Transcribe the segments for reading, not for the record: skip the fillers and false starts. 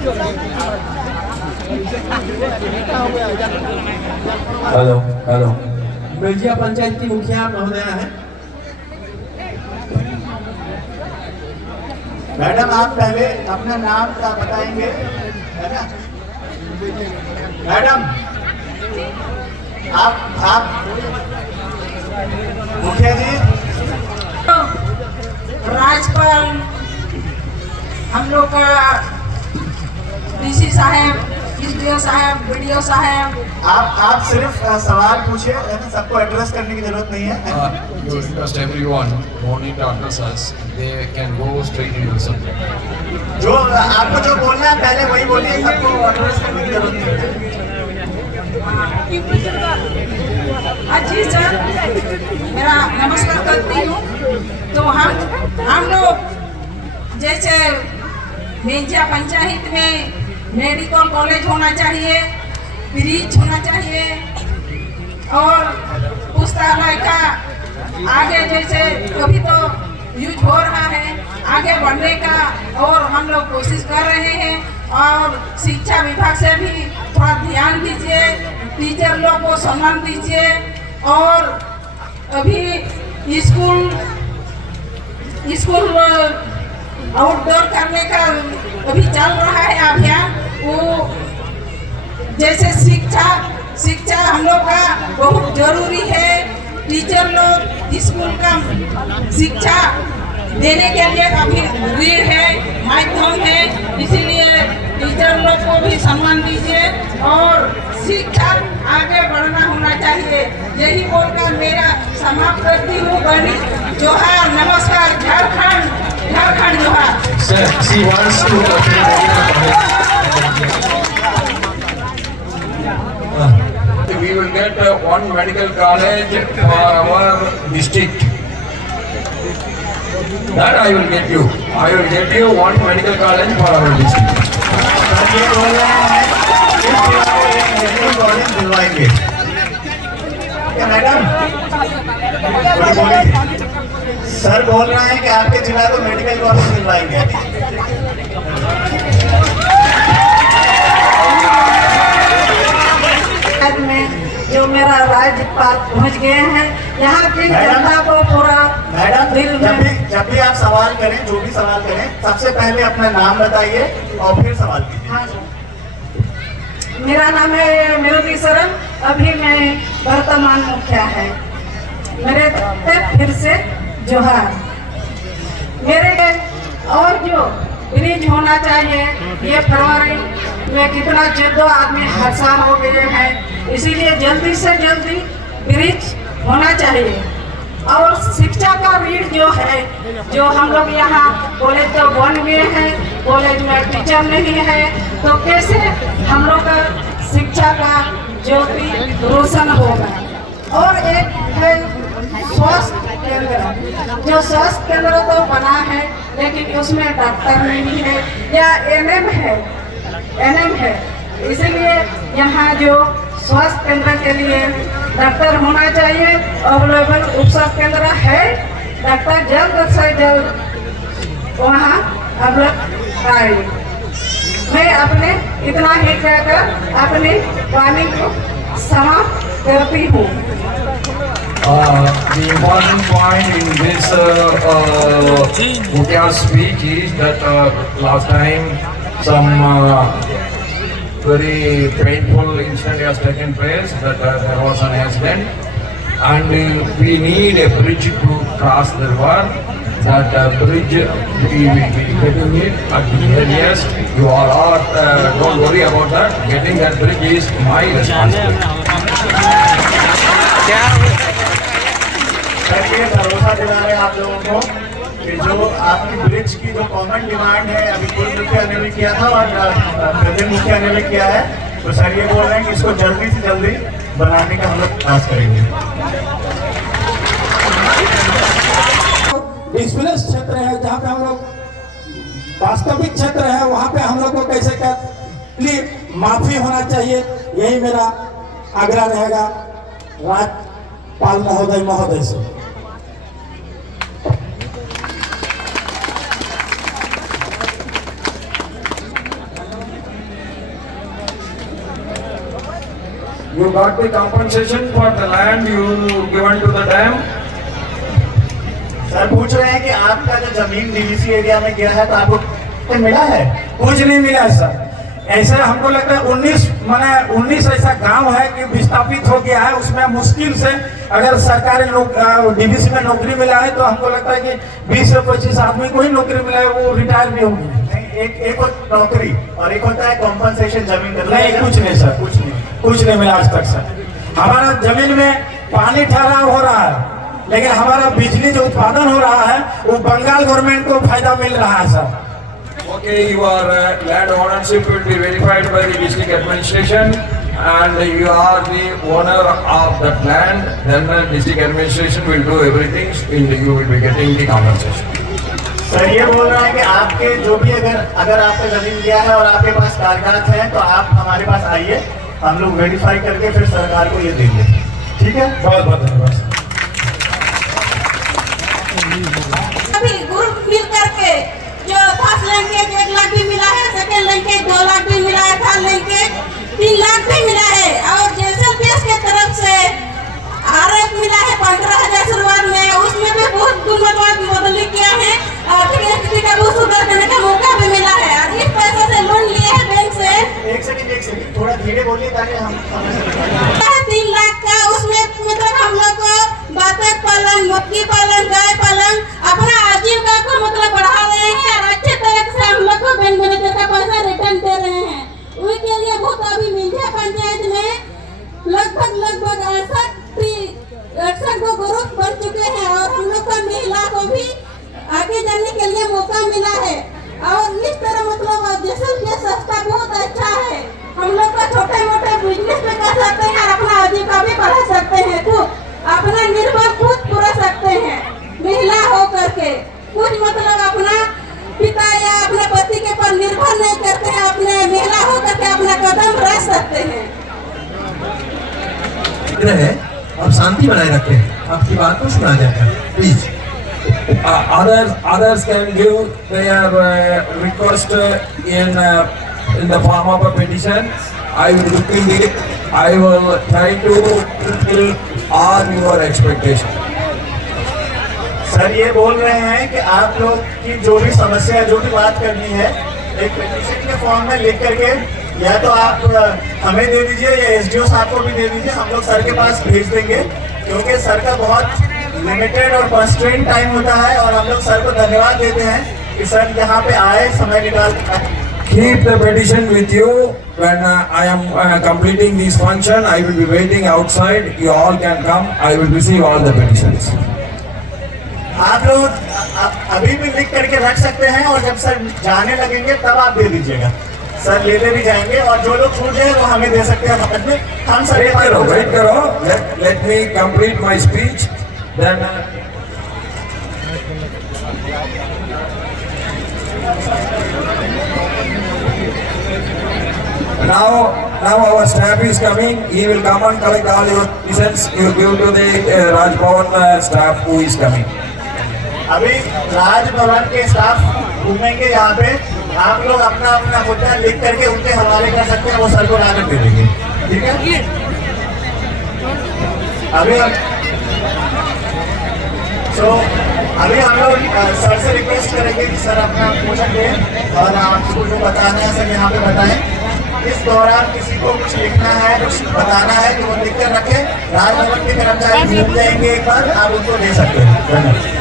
Hello hello, Mirzya panchayat की मुखिया महोदया है। मैडम आप पहले अपना नाम का बताएंगे, है ना? मैडम आप मुखिया जी। राज्यपाल हम लोग का डीसी साहब, एसडीओ साहब, बीडीओ साहब, आप सिर्फ सवाल पूछिए, सबको एड्रेस करने की जरूरत नहीं है। You request everyone who need to address us, they can go straight into the subject. जो आपको जो बोलना है पहले वही बोलिए, सबको एड्रेस करने की जरूरत नहीं है। जी सर, मेरा नमस्कार करती हूँ। तो हम लोग जैसे मेंजिया पंचायत में मेडिकल कॉलेज होना चाहिए, ब्रिज होना चाहिए, और पुस्तकालय का आगे जैसे अभी तो यूज हो रहा है, आगे बढ़ने का और हम लोग कोशिश कर रहे हैं। और शिक्षा विभाग से भी थोड़ा ध्यान दीजिए, टीचर लोग को सम्मान दीजिए। और अभी स्कूल आउटडोर करने का अभी चल रहा है अभियान। वो जैसे शिक्षा हम लोग का बहुत जरूरी है। टीचर लोग स्कूल का शिक्षा देने के लिए अभी रीढ़ है, माध्यम है, इसीलिए टीचर लोग को भी सम्मान दीजिए और शिक्षा आगे बढ़ना होना चाहिए। यही बोलकर मेरा समाप्त करती हूँ। बनी जोहार, नमस्कार, झारखंड, झारखंड जोहार। Sir, she wants to. We will get one medical college for our district. That I will get you. I will get you one medical college for our district. ये बोल रहे हैं कि मेडिकल कॉलेज दिलवाएंगे क्या मैडम? सर बोल रहे हैं कि आपके जिला को मेडिकल कॉलेज दिलवाएंगे। जो मेरा राज्यपाल पहुंच गए हैं, यहाँ की जनता को पूरा मैडम जब भी आप सवाल करें, जो भी सवाल करें, सबसे पहले अपना नाम बताइए और फिर सवाल कीजिए। हाँ, मेरा नाम है मिलती शरण, अभी मैं वर्तमान मुखिया है। मेरे फिर से जोहार। मेरे और जो ब्रिज होना चाहिए, ये फरवरी में कितना 14 आदमी हादसा हो गए हैं, इसीलिए जल्दी से जल्दी ब्रिज होना चाहिए। और शिक्षा का रीढ़ जो है, जो हम लोग यहाँ कॉलेज तो बन गए हैं, कॉलेज में टीचर नहीं है, तो कैसे हम लोग का शिक्षा का ज्योति रोशन होगा। और एक है स्वास्थ्य केंद्र, जो स्वास्थ्य केंद्र तो बना है लेकिन उसमें डॉक्टर नहीं है या एनएम है, इसीलिए यहाँ जो स्वास्थ्य केंद्र के लिए डॉक्टर होना चाहिए। अवेलेबल उप स्वास्थ्य केंद्र है, डॉक्टर जल्द से जल्द वहाँ अवेलेबल आए। मैं अपने इतना ही कहकर अपनी वाणी को समाप्त करती हूँ। The important point in this Mukhiya's speech is that last time some very painful incident has taken place, that there was an accident, and we need a bridge to cross the river. That bridge we will be getting it at the earliest. You all don't worry about that. Getting that bridge is my responsibility. Sir ये भरोसा दिला रहे हैं आप लोगों को कि जो आपकी ब्रिज की जो कॉमन डिमांड है, अभी पूर्व मुखिया ने भी किया था और प्रेजेंट मुखिया ने भी किया है, तो सर ये बोल रहे हैं कि इसको जल्दी से जल्दी बनाने का हम लोग प्रयास करेंगे। डिस्प्लेस क्षेत्र है, जहाँ पे हम लोग वास्तविक क्षेत्र है, वहाँ पे हम लोग को कैसे कर माफी होना चाहिए, यही मेरा आग्रह रहेगा राज्यपाल महोदय से। you got the compensation for the land you given to the dam? Sir पूछ रहे हैं कि आपका जो जमीन डीवीसी एरिया में गया है तो आपको मिला है? कुछ नहीं मिला सर। ऐसा हमको लगता है 19 ऐसा गांव है कि विस्थापित हो गया है, उसमें मुश्किल से अगर सरकारी डीवीसी में नौकरी मिला है तो हमको लगता है कि 20 से 25 आदमी को ही नौकरी मिला है, वो रिटायर भी होंगे। एक नौकरी और एक होता है कॉम्पनसेशन जमीन का। नहीं, कुछ नहीं सर, कुछ नहीं मिला आज तक सर। हमारा जमीन में पानी ठहराव हो रहा है, लेकिन हमारा बिजली जो उत्पादन हो रहा है वो बंगाल गवर्नमेंट को फायदा मिल रहा है sir. Okay, your land ownership will be verified by the district administration and you are the owner of that land, then the district administration will do everything and you will be getting the compensation. Sir ये बोल रहा है कि आपके जो भी अगर आपका जमीन गया है और आपके पास कागजात हैं तो आप हमारे पास आइए, हम लोग वेरीफाई करके फिर सरकार को ये देंगे। ठीक है, बहुत बहुत धन्यवाद। अभी ग्रुप मिल करके जो फर्स्ट लिंकेज 1 लाख भी मिला है, सेकंड लिंकेज 2 लाख भी मिला है, थर्ड लिंकेज 3 लाख भी मिला है और जेएसएलपीएस के तरफ से आरएफ मिला है 15,000 शुरुआत में। उसमें भी बहुत गुणवत्ता बदली किया है, आर्थिक स्थिति का बहुत सुधार करने का मौका भी मिला है। और इस पैसे से लोन लिए है बैंक से। एक सेकंड थोड़ा धीरे बोलिए ताकि हम समझ सकें। 3 लाख का उसमें मतलब हम लोग को बतख पालन, मुर्गी पालन, गाय पालन अपना आजीविका को मतलब बढ़ा रहे हैं और अच्छे तरह से हम लोग को बैंक मैनेजर का पैसा रिटर्न दे रहे हैं। उनके लिए बहुत अभी मिंजा पंचायत में लगभग 68 ग्रुप बन चुके हैं और हम लोग का महिला को भी आगे जाने के लिए मौका मिला है। और इस तरह मतलब जैसे सस्ता बहुत अच्छा है, हम लोग का छोटे मोटे बिजनेस में कर सकते हैं और अपना आजीविका भी बढ़ा सकते हैं, खुद अपना निर्भर खुद पूरा सकते हैं। महिला हो करके कुछ मतलब अपना पिता या अपने पति के पर निर्भर नहीं करते हैं, अपने महिला हो करके अपना कदम रख सकते हैं। आप शांति बनाए रखें, आपकी बात को सुना जाता है please. Others can give their request in the form of a petition. I will look into it. I will try to fulfill all your expectations. Sir ये बोल रहे हैं कि आप लोग की जो भी समस्या, जो भी बात करनी है, एक पिटीशन के फॉर्म में लिख करके या तो आप हमें दे दीजिए या एसडीओ साहब को भी दे दीजिए, हम लोग सर के पास भेज देंगे। क्योंकि सर का बहुत लिमिटेड और कंस्ट्रेंट टाइम होता है और हम लोग सर को धन्यवाद देते हैं कि सर यहाँ पे आए, समय निकाल। Keep the petition with you. When I am completing this function, I will be waiting outside. You all can come. I will receive all the petitions. आप लोग अभी भी लिख करके रख सकते हैं और जब सर जाने लगेंगे तब आप दे दीजिएगा, सर लेते भी जाएंगे। और जो लोग छूट जाए वो हमें दे सकते हैं बाद में, हम सर Wait करो. Let me complete my speech. Then now our staff is coming. He will come and collect all your petitions. You give to the Raj Bhavan staff who is coming. अभी राजभवन के staff घूमेंगे यहाँ पे, आप लोग अपना अपना मुद्दा लिख करके उनके हवाले कर सकते हैं, वो सर को लाकर दे देंगे। ठीक है, अभी हम लोग सर से रिक्वेस्ट करेंगे कि सर अपना मोशन दें और आपको जो बताना है सर यहाँ पे बताएं। इस दौरान किसी को कुछ लिखना है, कुछ बताना है कि वो लिख कर रखे। राजभवन के कर्मचारी घूम जाएंगे, एक बार आप उनको दे सकते हैं। धन्यवाद।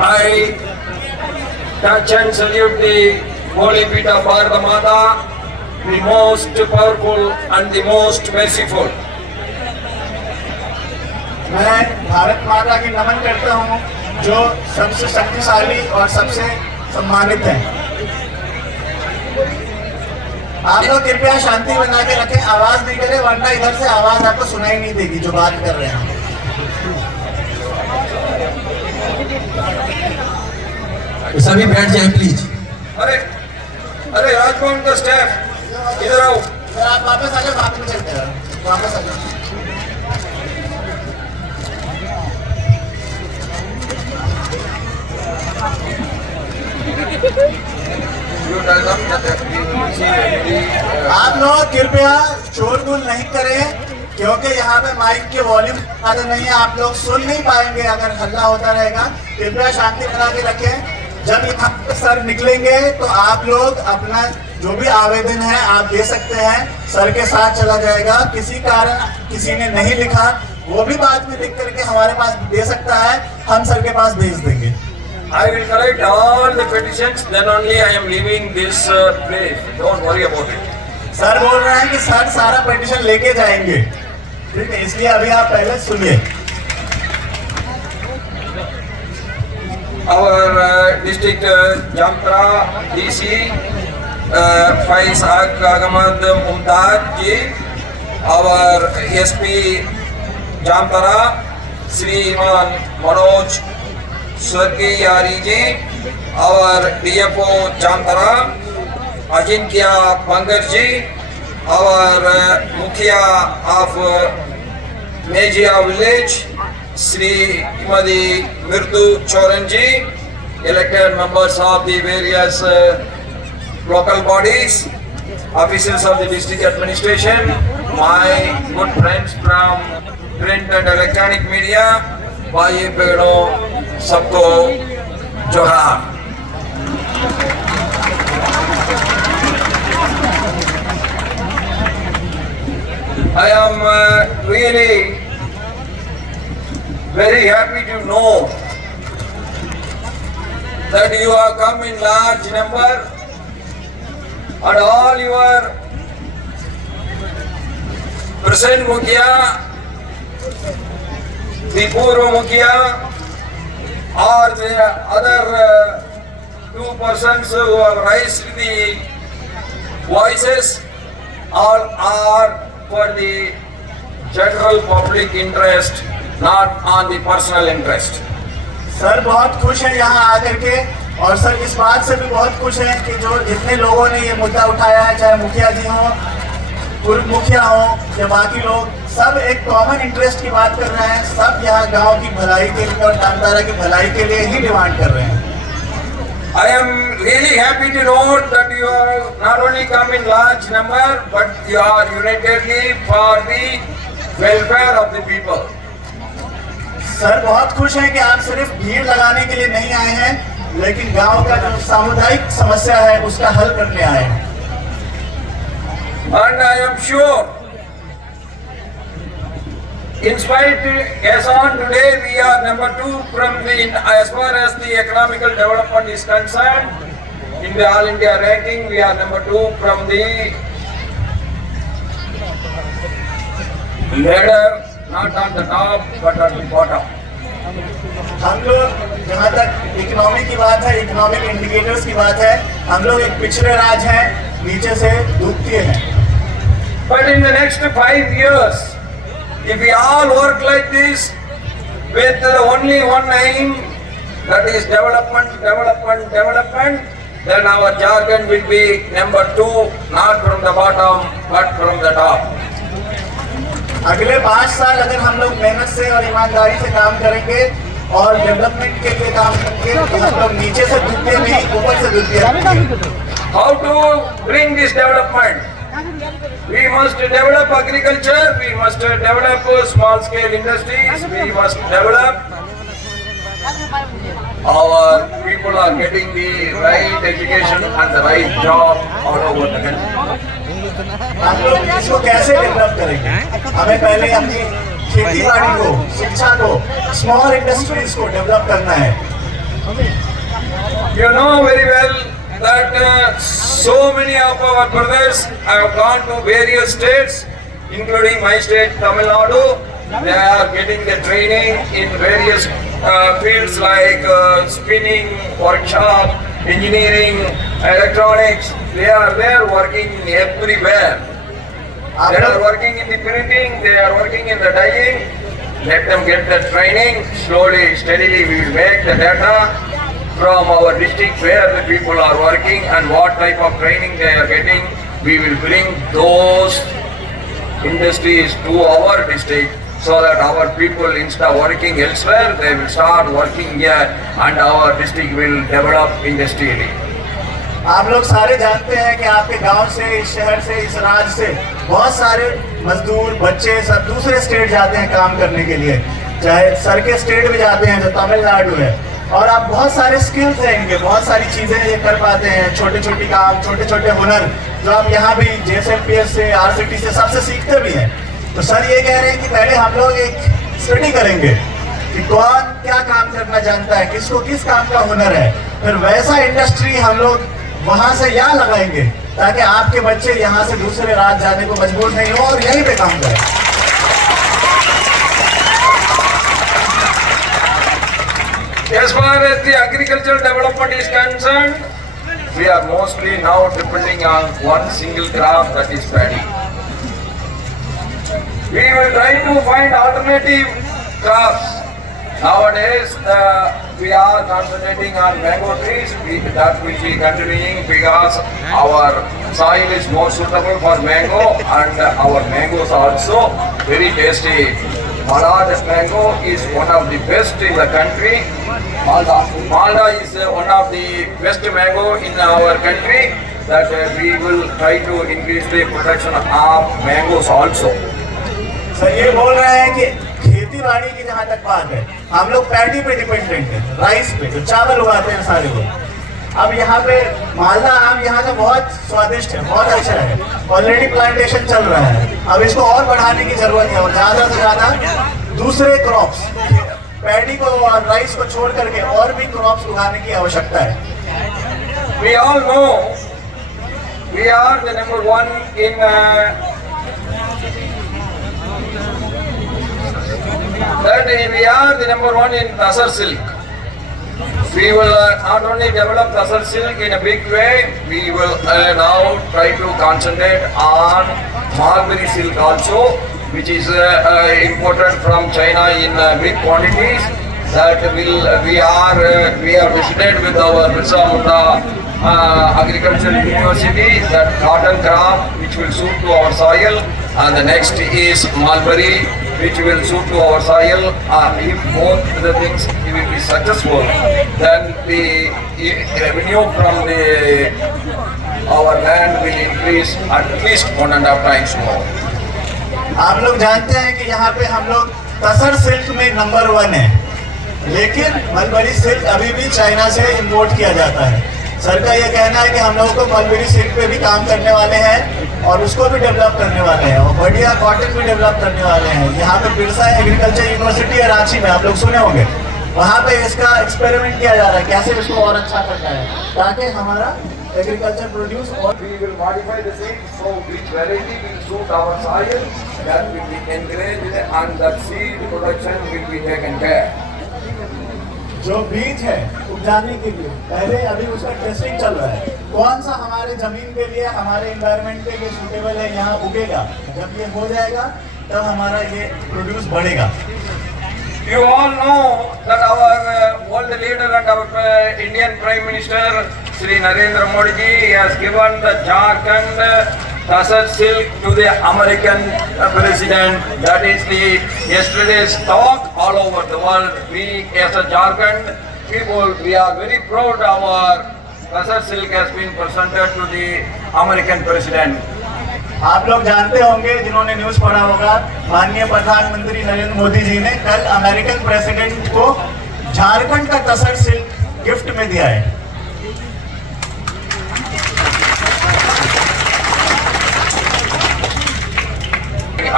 I touch and salute the holy feet of Bharata Mata, the most powerful and the most merciful. मैं भारत माता की नमन करता हूँ जो सबसे शक्तिशाली और सबसे सम्मानित है। आप लोग कृपया शांति बना के रखें, आवाज नहीं करें वरना इधर से आवाज आपको सुनाई नहीं देगी जो बात कर रहे हैं। तो सभी बैठ जाएं प्लीज। अरे अरे राजभवन का स्टाफ इधर आओ। आप वापस आ जाओ, बाद में चलते हैं, वापस आ जाओ। You tell them that we will see any, आप लोग कृपया शोरगुल नहीं करें, क्योंकि यहाँ पे माइक के वॉल्यूम ज़्यादा नहीं है, आप लोग सुन नहीं पाएंगे अगर हल्ला होता रहेगा। कृपया शांति बना के रखें। जब यहाँ पे सर निकलेंगे तो आप लोग अपना जो भी आवेदन है आप दे सकते हैं, सर के साथ चला जाएगा। किसी कारण किसी ने नहीं लिखा, वो भी बाद में लिख करके हमारे पास दे सकता है, हम सर के पास भेज देंगे। I will collect all the petitions, then only I am leaving this place. Don't worry about it. Sir बोल रहे हैं कि सर सारा पिटीशन लेके जाएंगे, ठीक है, इसलिए अभी आप पहले सुनिए। Our district Jamtara DC Faiz Ahmad Mumtaz ji, our SP Jamtara Sriman Manoj Swargi Yari ji, our DFO Jamtara Ajinkya Pankaj ji, our Mukhya of Mejia village Srimati Mirtu Choran ji, elected members of the various local bodies, officers of the district administration, my good friends from print and electronic media, भाई बहनों सबको जोहार। I am really very happy to know that you have come in large number and all your present Mukhya, the Purva Mukhya or the other two persons who have raised the voices, all are for the general public interest, not on the personal interest. Sir बहुत खुश हैं यहाँ आकर के, और sir इस बात से भी बहुत खुश हैं कि जो जितने लोगों ने ये मुद्दा उठाया है, चाहे मुखिया जी हों, पूर्व मुखिया हों या बाकी लोग, सब एक कॉमन इंटरेस्ट की बात कर रहे हैं। सब यहाँ गांव की भलाई के लिए और जामतारा की भलाई के लिए ही डिमांड कर रहे हैं। I am really happy to note that you have not only come in large number, but you are unitedly for the welfare of the people. Sir बहुत खुश हैं कि आप सिर्फ भीड़ लगाने के लिए नहीं आए हैं, लेकिन गांव का जो सामुदायिक समस्या है उसका हल करने आए हैं। And I am sure, in spite, as on today we are number 2 from the, as far as the economical development is concerned, in the All India ranking we are number 2 from the ladder, not on the top but at the bottom. हम लोग जहाँ तक economy की बात है, economic indicators की बात है, हम लोग एक पिछड़े राज्य हैं, नीचे से डूबते हैं। But in the next 5 years, if we all work like this, with only one aim, that is development, development, development, then our Jharkhand will be number 2, not from the bottom, but from the top. अगले 5 साल अगर हम लोग मेहनत से और ईमानदारी से काम करेंगे और डेवलपमेंट के लिए काम करेंगे, तो हम लोग नीचे से डूबते नहीं, ऊपर से डूबते रहेंगे। How to bring this development? We must develop agriculture, we must develop small scale industries, we must develop our people are getting the right education and the right job all over the country. हम लोग इसको कैसे develop करेंगे? हमें पहले अपनी खेती बाड़ी को, शिक्षा को, स्मॉल इंडस्ट्रीज को डेवलप करना है। You know very well that so many of our brothers have gone to various states, including my state, Tamil Nadu. They are getting the training in various fields like spinning, workshop, engineering, electronics. They are there working everywhere. They are working in the printing, they are working in the dyeing, let them get the training. Slowly, steadily, we will make the data from our district where the people are working and what type of training they are getting. We will bring those industries to our district so that our people, instead of working elsewhere, they will start working here and our district will develop industrially. आप लोग सारे जानते हैं कि आपके गांव से, इस शहर से, इस राज्य से बहुत सारे मजदूर, बच्चे सब दूसरे स्टेट जाते हैं काम करने के लिए, चाहे सर के स्टेट में जाते हैं जो तमिलनाडु है, और आप बहुत सारे स्किल्स हैं इनके, बहुत सारी चीज़ें ये कर पाते हैं, छोटे छोटे काम, छोटे छोटे हुनर जो आप यहाँ भी JSLPS से, RCT से, सबसे सीखते भी हैं। तो सर ये कह रहे हैं कि पहले हम लोग एक स्टडी करेंगे कि कौन क्या काम करना जानता है, किसको किस काम का हुनर है, फिर वैसा इंडस्ट्री हम लोग वहाँ से यहाँ लगाएंगे ताकि आपके बच्चे यहाँ से दूसरे राज्य जाने को मजबूर नहीं हो और यहीं पे काम करें। As far as the agricultural development is concerned, we are mostly now depending on one single crop, that is paddy. We will try to find alternative crops. Nowadays, we are concentrating on mango trees. That will be continuing because our soil is more suitable for mango and our mangoes are also very tasty. Malad mango is one of the best in the country. Malda is one of the best mango in our country. That we will try to increase the production of mangoes also. Sir ये बोल रहे हैं कि खेती बाड़ी की जहाँ तक बात है, हम लोग पैडी पे डिपेंडेंट हैं, राइस पे, जो चावल उगाते हैं सारे लोग। अब यहाँ पे मालदा आम यहाँ का बहुत स्वादिष्ट है, बहुत अच्छा है, ऑलरेडी प्लांटेशन चल रहा है। अब इसको और बढ़ाने की जरूरत है और ज़्यादा से ज़्यादा दूसरे क्रॉप्स, पैडी को और राइस को छोड़ करके और भी क्रॉप्स उगाने की आवश्यकता है। We all know we are the number one in we are the number one in Tasar silk. We will not only develop Tasar silk in a big way, we will now try to concentrate on mulberry silk also, which is imported from China in big quantities. That we are visited with our Birsa Munda Agricultural University, that cotton crop which will suit to our soil, and the next is mulberry which will suit to our soil. If both the things will be successful, then the revenue from our land will increase at least 1.5 times more. आप लोग जानते हैं कि यहाँ पे हम लोग तसर silk में नंबर 1 है, लेकिन मलबरी सिल्क अभी भी चाइना से इंपोर्ट किया जाता है। सर का ये कहना है कि हम लोगों को मलबरी सिल्क पे भी काम करने वाले हैं और उसको भी डेवलप करने वाले हैं और बढ़िया कॉटन भी डेवलप करने वाले हैं। यहाँ पे बिरसा एग्रीकल्चर यूनिवर्सिटी है रांची में, आप लोग सुने होंगे, वहाँ पे इसका एक्सपेरिमेंट किया जा रहा है कैसे इसको और अच्छा करना है ताकि हमारा एग्रीकल्चर प्रोड्यूस और We will modify the seed so which variety will suit our soil, that will be encouraged and that seed production will be taken care. जो बीज है उपजाने के लिए पहले अभी उसका टेस्टिंग चल रहा है, कौन सा हमारे जमीन के लिए, हमारे एनवायरनमेंट के लिए सूटेबल है, यहाँ उगेगा। जब ये हो जाएगा तब हमारा ये प्रोड्यूस बढ़ेगा। You all know that our world leader and our Indian Prime Minister Shri Narendra Modi ji has given the Jharkhand Tasar silk to the American president. That is the yesterday's talk all over the world. We as a Jharkhand people, we are very proud our Tasar silk has been presented to the American president. आप लोग जानते होंगे, जिन्होंने news पढ़ा होगा, माननीय प्रधानमंत्री नरेंद्र मोदी जी ने कल अमेरिकन प्रेसिडेंट को झारखंड का तसर सिल्क गिफ्ट में दिया है।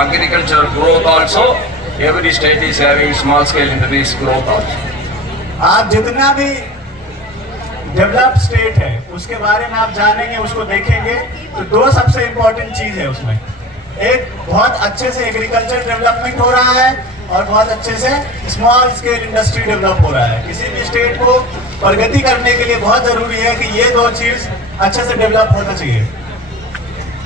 Agricultural growth also, every state is having small scale increase growth also. आप जितना भी डेवलप स्टेट है उसके बारे में आप जानेंगे, उसको देखेंगे तो दो सबसे इम्पोर्टेंट चीज है उसमें। एक, बहुत अच्छे से एग्रीकल्चर डेवलपमेंट हो रहा है और बहुत अच्छे से स्मॉल स्केल इंडस्ट्री डेवलप हो रहा है। किसी भी स्टेट को प्रगति करने के लिए बहुत जरूरी है कि ये दो चीज अच्छे से डेवलप होना चाहिए।